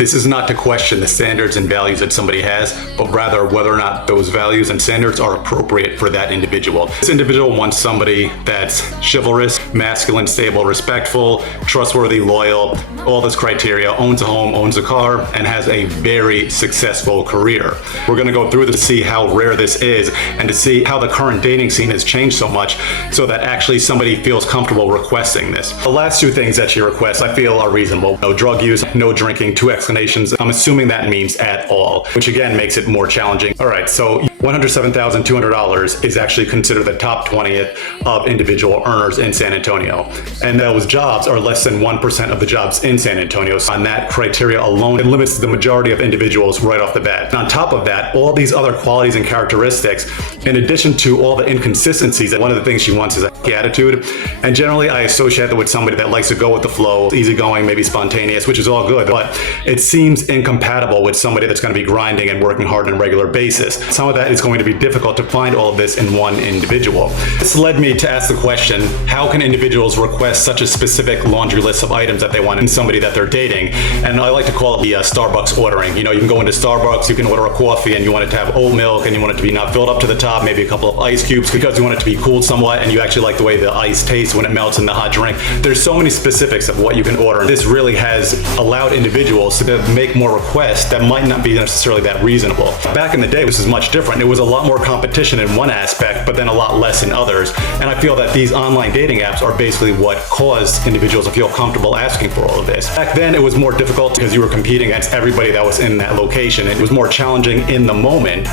This is not to question the standards and values that somebody has, but rather whether or not those values and standards are appropriate for that individual. This individual wants somebody that's chivalrous, masculine, stable, respectful, trustworthy, loyal, all this criteria, owns a home, owns a car, and has a very successful career. We're gonna go through this to see how rare this is and to see how the current dating scene has changed so much so that actually somebody feels comfortable requesting this. The last two things that she requests I feel are reasonable. No drug use, no drinking, 2 explanations. I'm assuming that means at all, which again makes it more challenging. All right, so $107,200 is actually considered the top 20th of individual earners in San Antonio. And those jobs are less than 1% of the jobs in San Antonio. So on that criteria alone, it limits the majority of individuals right off the bat. And on top of that, all these other qualities and characteristics, in addition to all the inconsistencies, one of the things she wants is a attitude. And generally I associate that with somebody that likes to go with the flow, easygoing, maybe spontaneous, which is all good, but it seems incompatible with somebody that's going to be grinding and working hard on a regular basis. Some of that is going to be difficult to find all of this in one individual. This led me to ask the question, how can individuals request such a specific laundry list of items that they want in somebody that they're dating? And I like to call it the Starbucks ordering. You know, you can go into Starbucks, you can order a coffee and you want it to have oat milk and you want it to be not filled up to the top, maybe a couple of ice cubes because you want it to be cooled somewhat and you actually like the way the ice tastes when it melts in the hot drink. There's so many specifics of what you can order. This really has allowed individuals to make more requests that might not be necessarily that reasonable. Back in the day, this is much different. It was a lot more competition in one aspect, but then a lot less in others. And I feel that these online dating apps are basically what caused individuals to feel comfortable asking for all of this. Back then, it was more difficult because you were competing against everybody that was in that location. It was more challenging in the moment,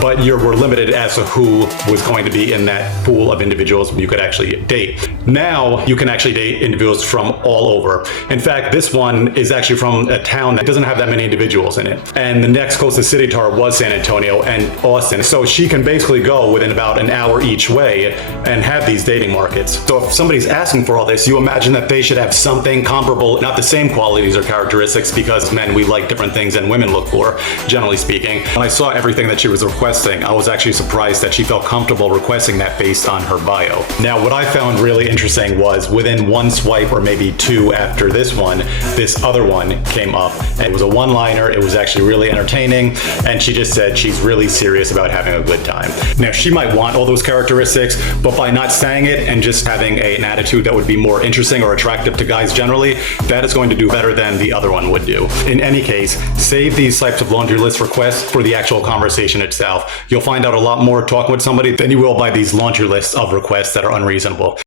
but you were limited as to who was going to be in that pool of individuals you could actually date. Now, you can actually date individuals from all over. In fact, this one is actually from a town that doesn't have that many individuals in it. And the next closest city to her was San Antonio and Austin. So she can basically go within about an hour each way and have these dating markets. So if somebody's asking for all this, you imagine that they should have something comparable, not the same qualities or characteristics, because men, we like different things than women look for, generally speaking. When I saw everything that she was requesting, I was actually surprised that she felt comfortable requesting that based on her bio. Now, what I found really interesting was within one swipe or maybe two after this one, this other one came up. And it was a one-liner, it was actually really entertaining, and she just said she's really serious about having a good time. Now, she might want all those characteristics, but by not saying it and just having an attitude that would be more interesting or attractive to guys generally, that is going to do better than the other one would do. In any case, save these types of laundry list requests for the actual conversation itself. You'll find out a lot more talking with somebody than you will by these laundry lists of requests that are unreasonable.